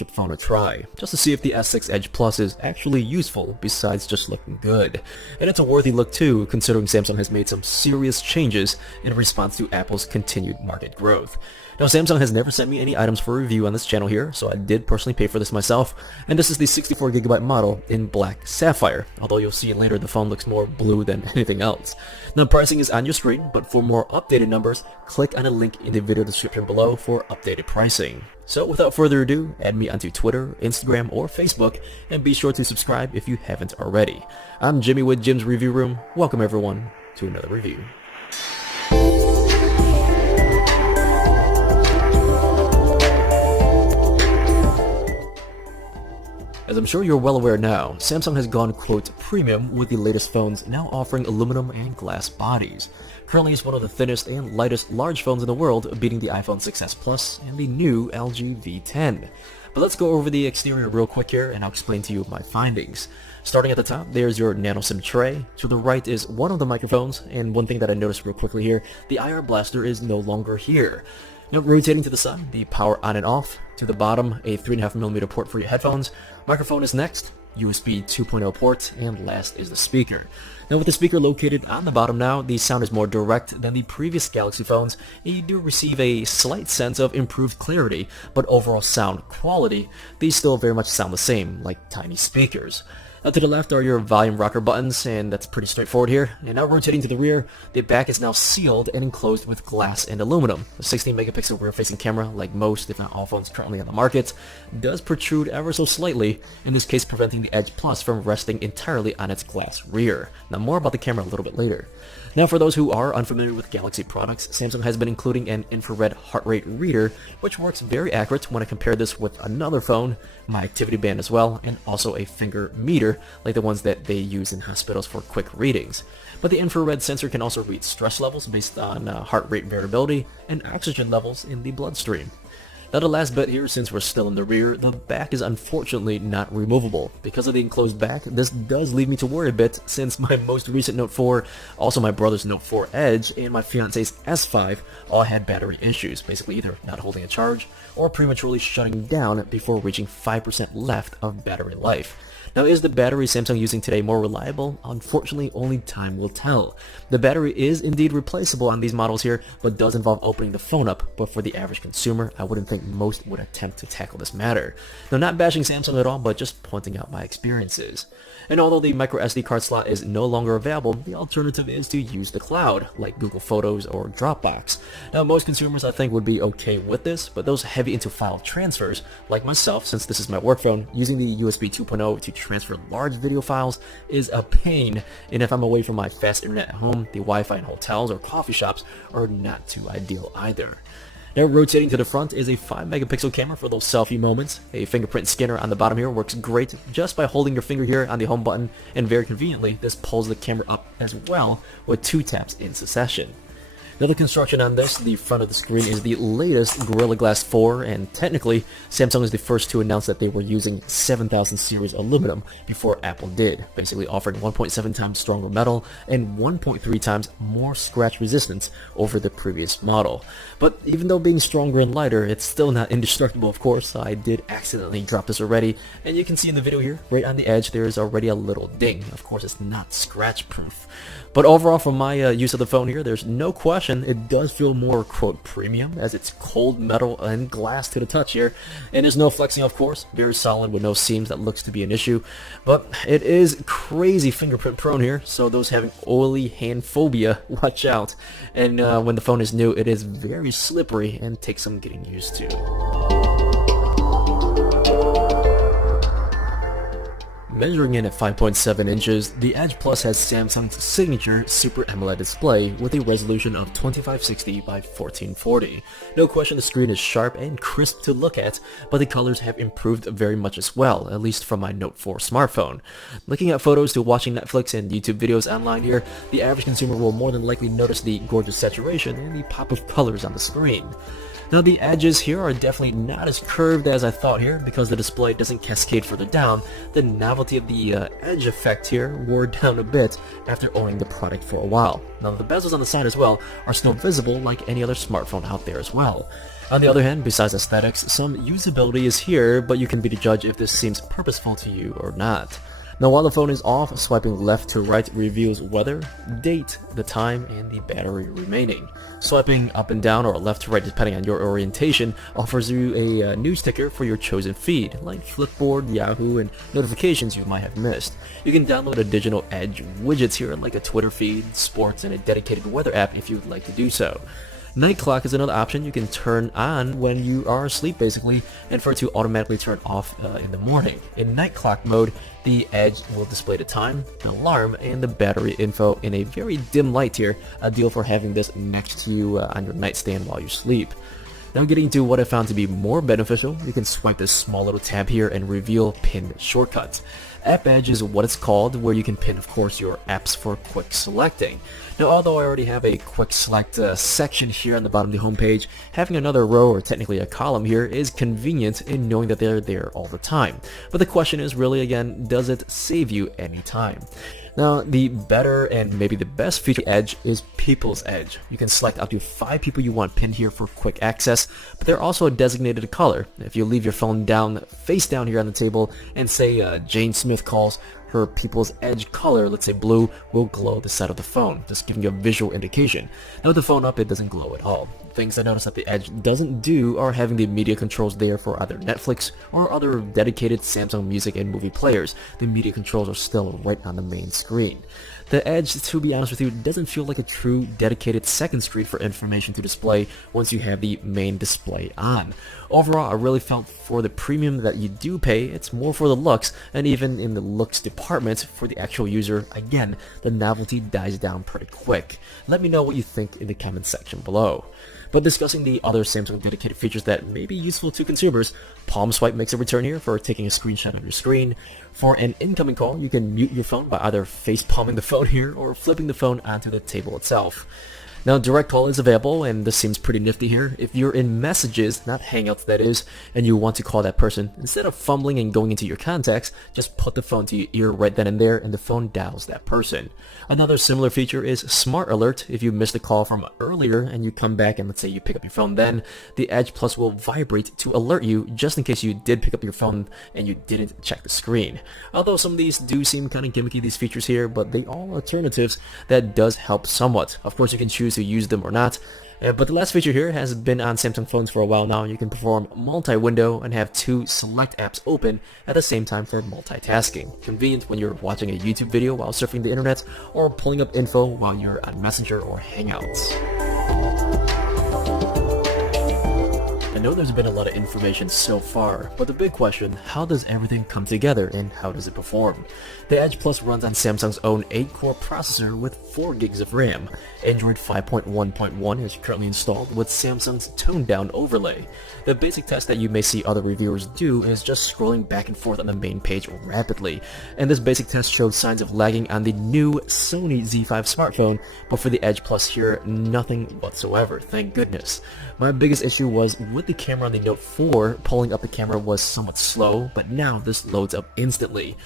flagship phone a try, just to see if the S6 Edge Plus is actually useful besides just looking good. And it's a worthy look too, considering Samsung has made some serious changes in response to Apple's continued market growth. Now, Samsung has never sent me any items for review on this channel here, so I did personally pay for this myself, and this is the 64GB model in black sapphire, although you'll see later the phone looks more blue than anything else. Now, pricing is on your screen, but for more updated numbers, click on the link in the video description below for updated pricing. So without further ado, add me onto Twitter, Instagram, or Facebook, and be sure to subscribe if you haven't already. I'm Jimmy with Jim's Review Room. Welcome everyone to another review. As I'm sure you're well aware now, Samsung has gone quote premium with the latest phones now offering aluminum and glass bodies. Currently it's one of the thinnest and lightest large phones in the world, beating the iPhone 6s Plus and the new LG V10. But let's go over the exterior real quick here and I'll explain to you my findings. Starting at the top, there's your nano SIM tray. To the right is one of the microphones, and one thing that I noticed real quickly here, the IR blaster is no longer here. Now, rotating to the side, the power on and off. To the bottom, a 3.5mm port for your headphones. Microphone is next, USB 2.0 port, and last is the speaker. Now, with the speaker located on the bottom now, the sound is more direct than the previous Galaxy phones, and you do receive a slight sense of improved clarity, but overall sound quality, these still very much sound the same, like tiny speakers. Now to the left are your volume rocker buttons, and that's pretty straightforward here. And now rotating to the rear, the back is now sealed and enclosed with glass and aluminum. A 16-megapixel rear-facing camera, like most, if not all phones currently on the market, does protrude ever so slightly, in this case preventing the Edge Plus from resting entirely on its glass rear. Now more about the camera a little bit later. Now for those who are unfamiliar with Galaxy products, Samsung has been including an infrared heart rate reader, which works very accurate when I compare this with another phone, my activity band as well, and also a finger meter, like the ones that they use in hospitals for quick readings. But the infrared sensor can also read stress levels based on heart rate variability and oxygen levels in the bloodstream. Now the last bit here, since we're still in the rear, the back is unfortunately not removable. Because of the enclosed back, this does leave me to worry a bit, since my most recent Note 4, also my brother's Note 4 Edge, and my fiance's S5 all had battery issues, basically either not holding a charge or prematurely shutting down before reaching 5% left of battery life. Now, is the battery Samsung using today more reliable? Unfortunately, only time will tell. The battery is indeed replaceable on these models here, but does involve opening the phone up, but for the average consumer, I wouldn't think most would attempt to tackle this matter. Now, not bashing Samsung at all, but just pointing out my experiences. And although the micro SD card slot is no longer available, the alternative is to use the cloud, like Google Photos or Dropbox. Now, most consumers I think would be okay with this, but those heavy into file transfers, like myself, since this is my work phone, using the USB 2.0 to transfer large video files is a pain, and if I'm away from my fast internet at home, the Wi-Fi in hotels or coffee shops are not too ideal either. Now rotating to the front is a 5-megapixel camera for those selfie moments. A fingerprint scanner on the bottom here works great just by holding your finger here on the home button, and very conveniently this pulls the camera up as well with 2 taps in succession. Now the construction on this, the front of the screen is the latest Gorilla Glass 4, and technically Samsung is the first to announce that they were using 7000 series aluminum before Apple did, basically offering 1.7 times stronger metal and 1.3 times more scratch resistance over the previous model. But even though being stronger and lighter, it's still not indestructible, of course. I did accidentally drop this already, and you can see in the video here, right on the edge, there is already a little ding. Of course, it's not scratch proof. But overall, from my use of the phone here, there's no question it does feel more, quote, premium, as it's cold metal and glass to the touch here. And there's no flexing, of course, very solid with no seams that looks to be an issue. But it is crazy fingerprint prone here, so those having oily hand phobia, watch out. And when the phone is new, it is very slippery and takes some getting used to. Measuring in at 5.7 inches, the Edge Plus has Samsung's signature Super AMOLED display with a resolution of 2560 by 1440. No question the screen is sharp and crisp to look at, but the colors have improved very much as well, at least from my Note 4 smartphone. Looking at photos to watching Netflix and YouTube videos online here, the average consumer will more than likely notice the gorgeous saturation and the pop of colors on the screen. Now the edges here are definitely not as curved as I thought here because the display doesn't cascade further down. The novelty of the edge effect here wore down a bit after owning the product for a while. Now the bezels on the side as well are still visible like any other smartphone out there as well. On the other hand, besides aesthetics, some usability is here, but you can be the judge if this seems purposeful to you or not. Now while the phone is off, swiping left to right reveals weather, date, the time, and the battery remaining. Swiping up and down or left to right depending on your orientation offers you a news ticker for your chosen feed, like Flipboard, Yahoo, and notifications you might have missed. You can download additional Edge widgets here like a Twitter feed, sports, and a dedicated weather app if you would like to do so. Night clock is another option you can turn on when you are asleep basically, and for it to automatically turn off in the morning. In night clock mode, the Edge will display the time, the alarm, and the battery info in a very dim light here, ideal for having this next to you on your nightstand while you sleep. Now getting to what I found to be more beneficial, you can swipe this small little tab here and reveal pin shortcuts. App Edge is what it's called, where you can pin, of course, your apps for quick selecting. Now, although I already have a quick select section here on the bottom of the homepage, having another row, or technically a column here, is convenient in knowing that they're there all the time. But the question is really, again, does it save you any time? Now, the better and maybe the best feature Edge is People's Edge. You can select up to 5 people you want pinned here for quick access, but they're also a designated color. If you leave your phone down, face down here on the table, and say Jane Smith calls, her People's Edge color, let's say blue, will glow the side of the phone, just giving you a visual indication. Now with the phone up, it doesn't glow at all. Things I noticed that the Edge doesn't do are having the media controls there for either Netflix or other dedicated Samsung music and movie players. The media controls are still right on the main screen. The Edge, to be honest with you, doesn't feel like a true dedicated second screen for information to display once you have the main display on. Overall, I really felt for the premium that you do pay, it's more for the looks, and even in the looks department for the actual user, again, the novelty dies down pretty quick. Let me know what you think in the comment section below. But discussing the other Samsung dedicated features that may be useful to consumers, Palm Swipe makes a return here for taking a screenshot of your screen. For an incoming call, you can mute your phone by either face palming the phone here or flipping the phone onto the table itself. Now, direct call is available, and this seems pretty nifty here. If you're in Messages, not Hangouts that is, and you want to call that person, instead of fumbling and going into your contacts, just put the phone to your ear right then and there, and the phone dials that person. Another similar feature is Smart Alert. If you missed a call from earlier and you come back and let's say you pick up your phone then, the Edge Plus will vibrate to alert you just in case you did pick up your phone and you didn't check the screen. Although some of these do seem kind of gimmicky, these features here, but they are alternatives that does help somewhat. Of course, you can choose to use them or not. But the last feature here has been on Samsung phones for a while now. You can perform multi-window and have 2 select apps open at the same time for multitasking. Convenient when you're watching a YouTube video while surfing the internet or pulling up info while you're on Messenger or Hangouts. I know there's been a lot of information so far, but the big question, how does everything come together and how does it perform? The Edge Plus runs on Samsung's own 8-core processor with 4 gigs of RAM. Android 5.1.1 is currently installed with Samsung's toned down overlay. The basic test that you may see other reviewers do is just scrolling back and forth on the main page rapidly, and this basic test showed signs of lagging on the new Sony Z5 smartphone, but for the Edge Plus here, nothing whatsoever, thank goodness. My biggest issue was with the camera on the Note 4, pulling up the camera was somewhat slow, but now this loads up instantly.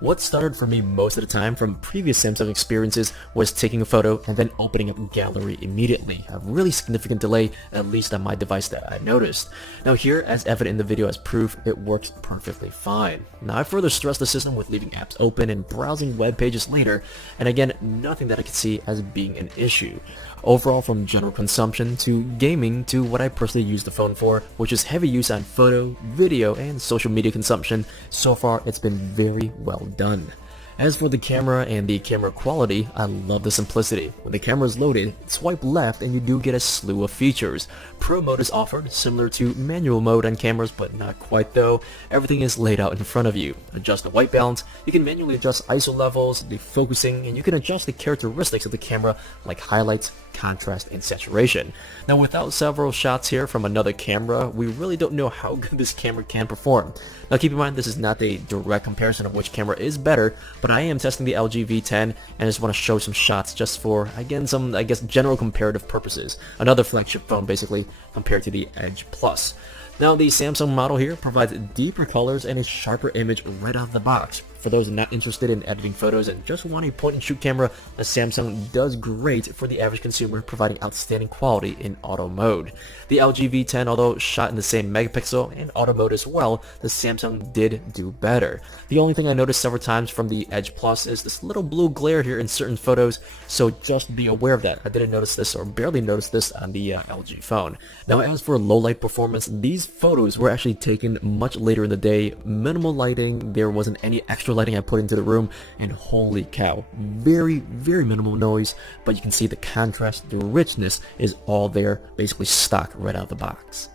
What started for me most of the time from previous Samsung experiences was taking a photo and then opening up Gallery immediately. A really significant delay, at least on my device that I noticed. Now here, as evident in the video as proof, it works perfectly fine. Now I further stressed the system with leaving apps open and browsing web pages later, and again, nothing that I could see as being an issue. Overall, from general consumption to gaming to what I personally use the phone for, which is heavy use on photo, video, and social media consumption, so far it's been very well done. As for the camera and the camera quality, I love the simplicity. When the camera is loaded, swipe left and you do get a slew of features. Pro mode is offered, similar to manual mode on cameras, but not quite though. Everything is laid out in front of you. Adjust the white balance, you can manually adjust ISO levels, the focusing, and you can adjust the characteristics of the camera like highlights, contrast, and saturation. Now without several shots here from another camera, we really don't know how good this camera can perform. Now keep in mind this is not a direct comparison of which camera is better, but I am testing the LG V10 and I just want to show some shots just for, again, some, I guess, general comparative purposes. Another flagship phone basically compared to the Edge Plus. Now the Samsung model here provides deeper colors and a sharper image right out of the box. For those not interested in editing photos and just want a point-and-shoot camera, the Samsung does great for the average consumer, providing outstanding quality in auto mode. The LG V10, although shot in the same megapixel and auto mode as well, the Samsung did do better. The only thing I noticed several times from the Edge Plus is this little blue glare here in certain photos, so just be aware of that. I didn't notice this or barely noticed this on the LG phone. Now, as for low light performance, these photos were actually taken much later in the day, minimal lighting, there wasn't any extra lighting I put into the room, and holy cow, very minimal noise, but you can see the contrast, the richness is all there, basically stock right out of the box.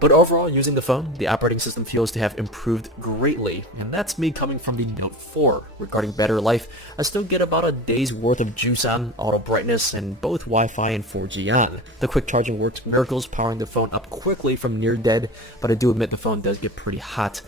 But overall, using the phone, the operating system feels to have improved greatly, and that's me coming from the Note 4. Regarding battery life, I still get about a day's worth of juice on, auto brightness, and both Wi-Fi and 4G on. The quick charging works miracles, powering the phone up quickly from near dead, but I do admit the phone does get pretty hot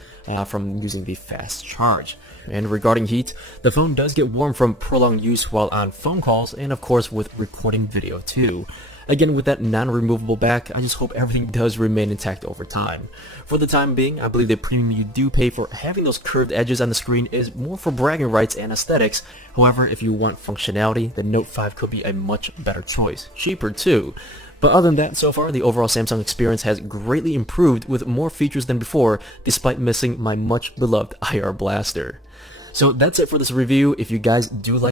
from using the fast charge. And regarding heat, the phone does get warm from prolonged use while on phone calls, and of course with recording video too. Again, with that non-removable back, I just hope everything does remain intact over time. For the time being, I believe the premium you do pay for having those curved edges on the screen is more for bragging rights and aesthetics. However, if you want functionality, the Note 5 could be a much better choice. Cheaper too. But other than that, so far, the overall Samsung experience has greatly improved with more features than before, despite missing my much beloved IR blaster. So that's it for this review. If you guys do like